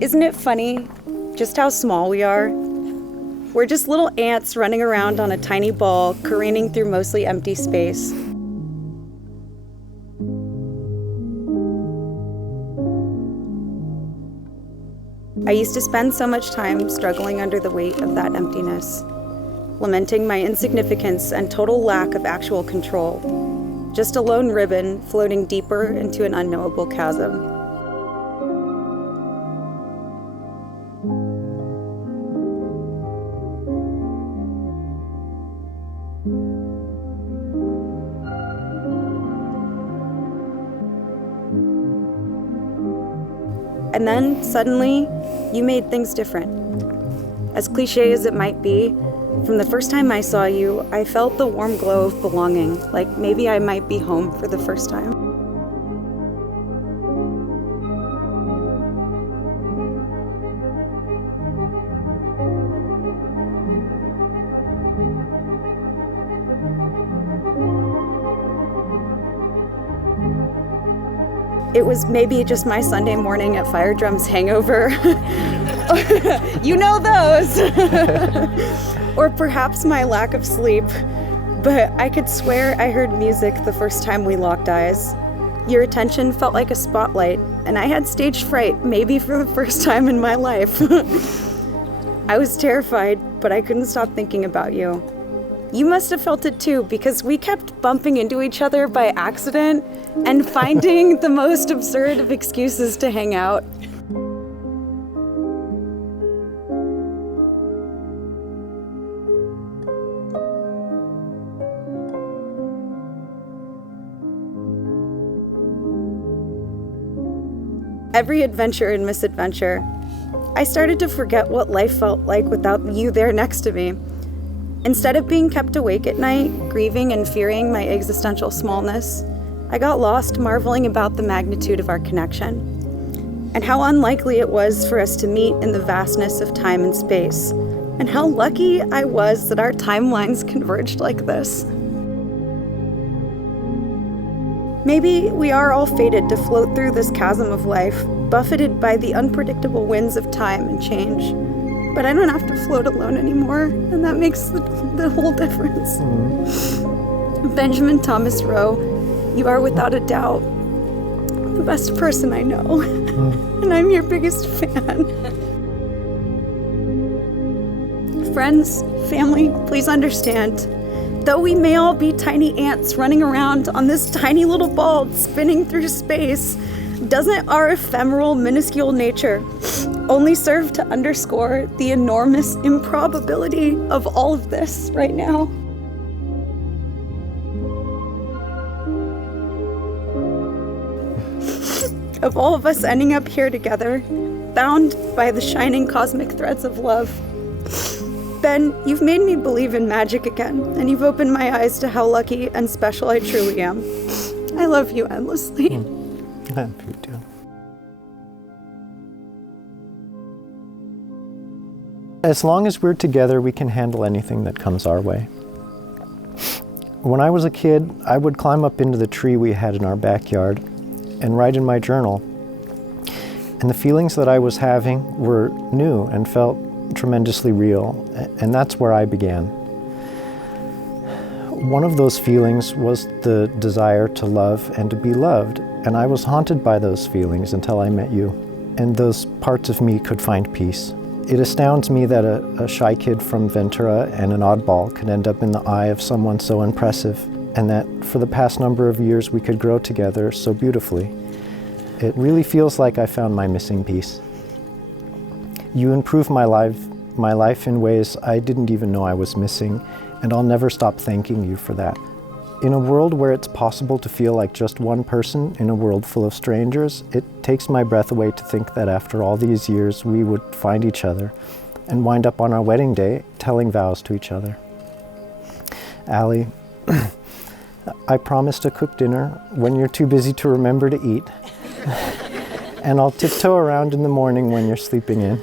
Isn't it funny just how small we are? We're just little ants running around on a tiny ball, careening through mostly empty space. I used to spend so much time struggling under the weight of that emptiness, lamenting my insignificance and total lack of actual control, just a lone ribbon floating deeper into an unknowable chasm. And then, suddenly, you made things different. As cliche as it might be, from the first time I saw you, I felt the warm glow of belonging, like maybe I might be home for the first time. It was maybe just my Sunday morning at Fire Drum's hangover. You know those. Or perhaps my lack of sleep. But I could swear I heard music the first time we locked eyes. Your attention felt like a spotlight, and I had stage fright, maybe for the first time in my life. I was terrified, but I couldn't stop thinking about you. You must have felt it too, because we kept bumping into each other by accident and finding the most absurd of excuses to hang out. Every adventure and misadventure, I started to forget what life felt like without you there next to me. Instead of being kept awake at night, grieving and fearing my existential smallness, I got lost marveling about the magnitude of our connection, and how unlikely it was for us to meet in the vastness of time and space, and how lucky I was that our timelines converged like this. Maybe we are all fated to float through this chasm of life, buffeted by the unpredictable winds of time and change. But I don't have to float alone anymore, and that makes the whole difference. Benjamin Thomas Rowe, you are without a doubt the best person I know, and I'm your biggest fan. Friends, family, please understand, though we may all be tiny ants running around on this tiny little ball spinning through space, doesn't our ephemeral, minuscule nature only serve to underscore the enormous improbability of all of this right now? Of all of us ending up here together, bound by the shining cosmic threads of love. Ben, you've made me believe in magic again, and you've opened my eyes to how lucky and special I truly am. I love you endlessly. I love you too. As long as we're together, we can handle anything that comes our way. When I was a kid, I would climb up into the tree we had in our backyard and write in my journal. And the feelings that I was having were new and felt tremendously real, and that's where I began. One of those feelings was the desire to love and to be loved, and I was haunted by those feelings until I met you, and those parts of me could find peace. It astounds me that a shy kid from Ventura and an oddball could end up in the eye of someone so impressive, and that for the past number of years we could grow together so beautifully. It really feels like I found my missing piece. You improved my life in ways I didn't even know I was missing, and I'll never stop thanking you for that. In a world where it's possible to feel like just one person in a world full of strangers, it takes my breath away to think that after all these years we would find each other and wind up on our wedding day telling vows to each other. Allie, I promise to cook dinner when you're too busy to remember to eat, and I'll tiptoe around in the morning when you're sleeping in.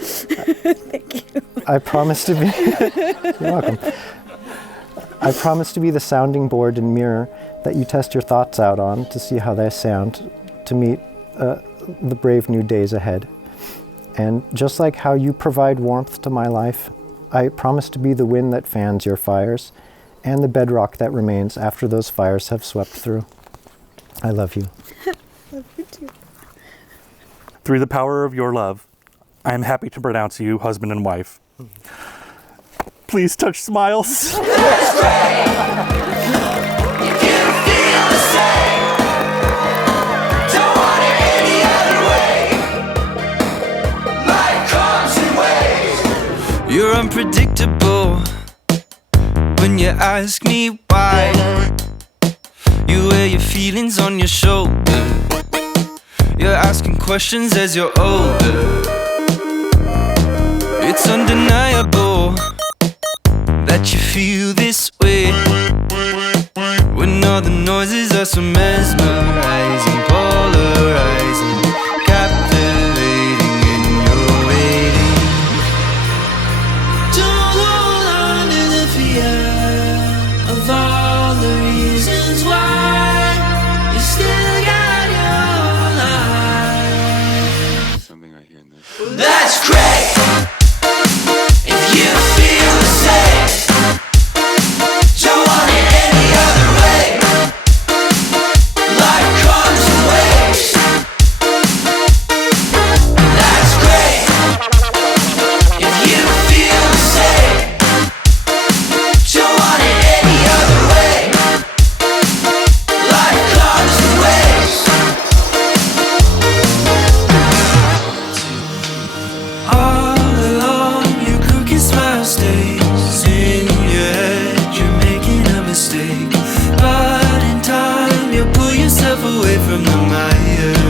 Thank you. I promise to be... You're welcome. I promise to be the sounding board and mirror that you test your thoughts out on to see how they sound, to meet the brave new days ahead. And just like how you provide warmth to my life, I promise to be the wind that fans your fires and the bedrock that remains after those fires have swept through. I love you. Love you too. Through the power of your love, I am happy to pronounce you husband and wife. Please touch smiles. You're unpredictable when you ask me why. You wear your feelings on your shoulder. You're asking questions as you're older. It's undeniable that you feel this way when all the noises are so mesmerizing, polarizing, captivating, and you're waiting. Don't hold on to the fear of all the reasons why you still got your life. Something I hear in this. That's great if you feel the same. Don't want it any other way. Life comes in waves. That's great if you feel the same. Don't want it any other way. Life comes in waves. All along, your crooked smile stays in your head. You're making a mistake, but in time you'll pull yourself away from the mire.